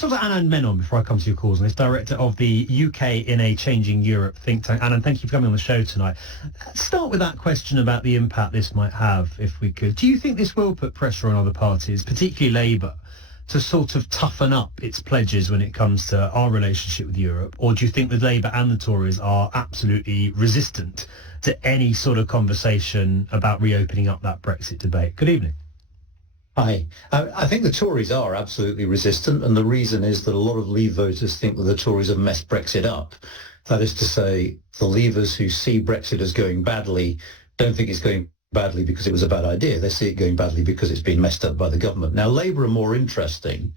Let's talk to Anand Menon before I come to your calls on this, director of the UK in a Changing Europe think tank. Anand, thank you for coming on the show tonight. Let's start with that question about the impact this might have, if we could. Do you think this will put pressure on other parties, particularly Labour, to sort of toughen up its pledges when it comes to our relationship with Europe? Or do you think that Labour and the Tories are absolutely resistant to any sort of conversation about reopening up that Brexit debate? Good evening. Hi. I think the Tories are absolutely resistant, and the reason is that a lot of Leave voters think that the Tories have messed Brexit up. That is to say, the Leavers who see Brexit as going badly don't think it's going badly because it was a bad idea. They see it going badly because it's been messed up by the government. Now, Labour are more interesting.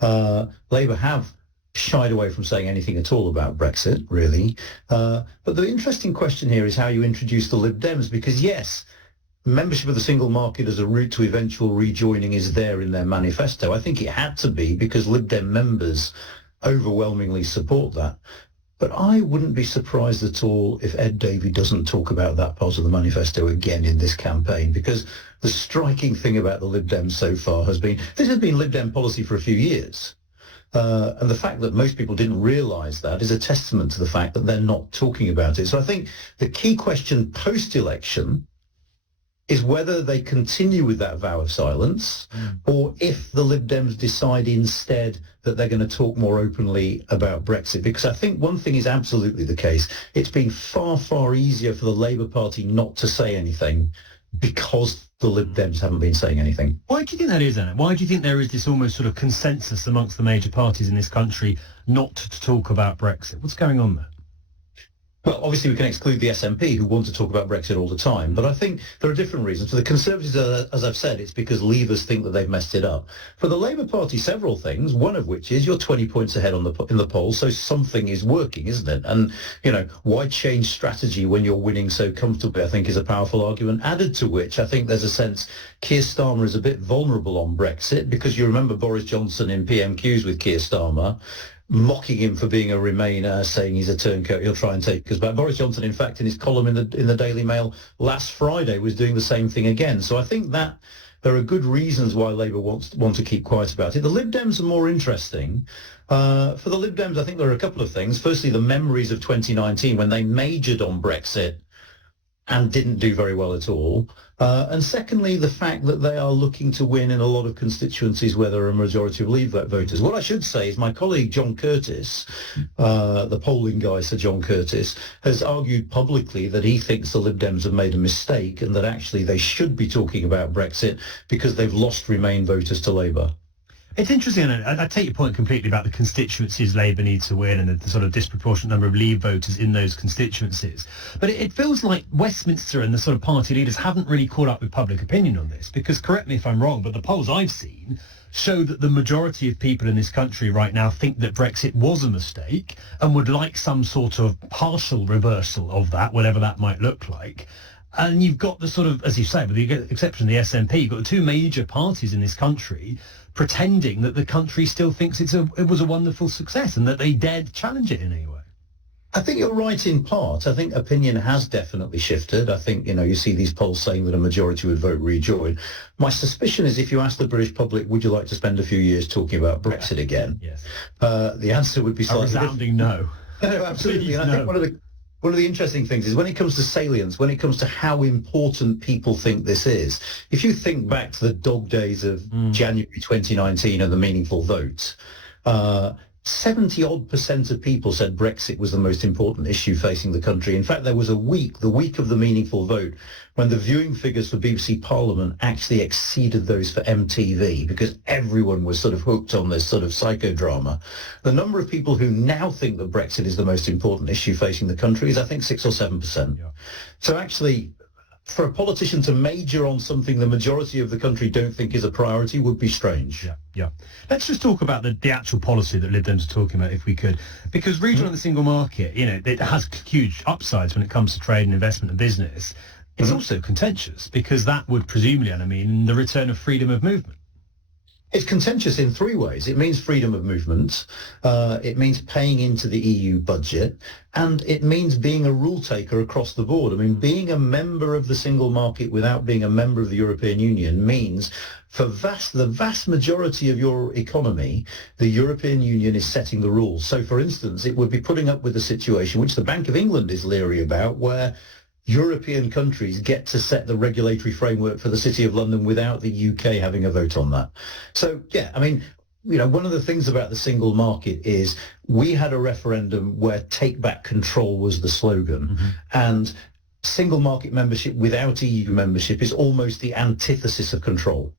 Labour have shied away from saying anything at all about Brexit, really. But the interesting question here is how you introduce the Lib Dems, because yes, membership of the single market as a route to eventual rejoining is there in their manifesto. I think it had to be because Lib Dem members overwhelmingly support that. But I wouldn't be surprised at all if Ed Davey doesn't talk about that part of the manifesto again in this campaign, because the striking thing about the Lib Dems so far has been, this has been Lib Dem policy for a few years. And the fact that most people didn't realise that is a testament to the fact that they're not talking about it. So I think the key question post-election is whether they continue with that vow of silence or if the Lib Dems decide instead that they're going to talk more openly about Brexit. Because I think one thing is absolutely the case. It's been far, far easier for the Labour Party not to say anything because the Lib Dems haven't been saying anything. Why do you think that is, Anna? Why do you think there is this almost sort of consensus amongst the major parties in this country not to talk about Brexit? What's going on there? Well, obviously we can exclude the SNP who want to talk about Brexit all the time, but I think there are different reasons. For the Conservatives, as I've said, it's because Leavers think that they've messed it up. For the Labour Party, several things, one of which is you're 20 points ahead in the polls, so something is working, isn't it? And, you know, why change strategy when you're winning so comfortably, I think is a powerful argument. Added to which, I think there's a sense Keir Starmer is a bit vulnerable on Brexit, because you remember Boris Johnson in PMQs with Keir Starmer, mocking him for being a Remainer, saying he's a turncoat, he'll try and take us back. Boris Johnson, in fact, in his column in the Daily Mail last Friday was doing the same thing again. So I think that there are good reasons why Labour want to keep quiet about it. The Lib Dems are more interesting. For the Lib Dems, I think there are a couple of things. Firstly, the memories of 2019 when they majored on Brexit and didn't do very well at all. And secondly, the fact that they are looking to win in a lot of constituencies where there are a majority of Leave voters. What I should say is my colleague John Curtis, the polling guy, Sir John Curtis, has argued publicly that he thinks the Lib Dems have made a mistake and that actually they should be talking about Brexit because they've lost Remain voters to Labour. It's interesting, and I take your point completely about the constituencies Labour need to win and the sort of disproportionate number of Leave voters in those constituencies. But it feels like Westminster and the sort of party leaders haven't really caught up with public opinion on this, because, correct me if I'm wrong, but the polls I've seen show that the majority of people in this country right now think that Brexit was a mistake and would like some sort of partial reversal of that, whatever that might look like. And you've got the sort of, as you say, with the exception of the SNP, you've got the two major parties in this country pretending that the country still thinks it was a wonderful success and that they dared challenge it in any way. I think you're right in part. I think opinion has definitely shifted. I think, you see these polls saying that a majority would vote rejoin. My suspicion is if you ask the British public, would you like to spend a few years talking about Brexit again? Yes. The answer would be slightly resounding no. No, absolutely. And I think one of the interesting things is when it comes to salience, when it comes to how important people think this is, if you think back to the dog days of January 2019 and the meaningful vote, 70-odd% of people said Brexit was the most important issue facing the country. In fact, there was the week of the meaningful vote, when the viewing figures for BBC Parliament actually exceeded those for MTV, because everyone was sort of hooked on this sort of psychodrama. The number of people who now think that Brexit is the most important issue facing the country is, I think, 6 or 7%. Yeah. So actually, for a politician to major on something the majority of the country don't think is a priority would be strange. Yeah. Let's just talk about the actual policy that Lib Dems are talking about, if we could. Because regional and the single market, it has huge upsides when it comes to trade and investment and business. It's also contentious because that would presumably, mean the return of freedom of movement. It's contentious in three ways. It means freedom of movement, it means paying into the EU budget, and it means being a rule taker across the board. I mean, being a member of the single market without being a member of the European Union means for the vast majority of your economy, the European Union is setting the rules. So, for instance, it would be putting up with a situation which the Bank of England is leery about, where European countries get to set the regulatory framework for the City of London without the UK having a vote on that. So, yeah, I mean, one of the things about the single market is we had a referendum where take back control was the slogan. Mm-hmm. And single market membership without EU membership is almost the antithesis of control.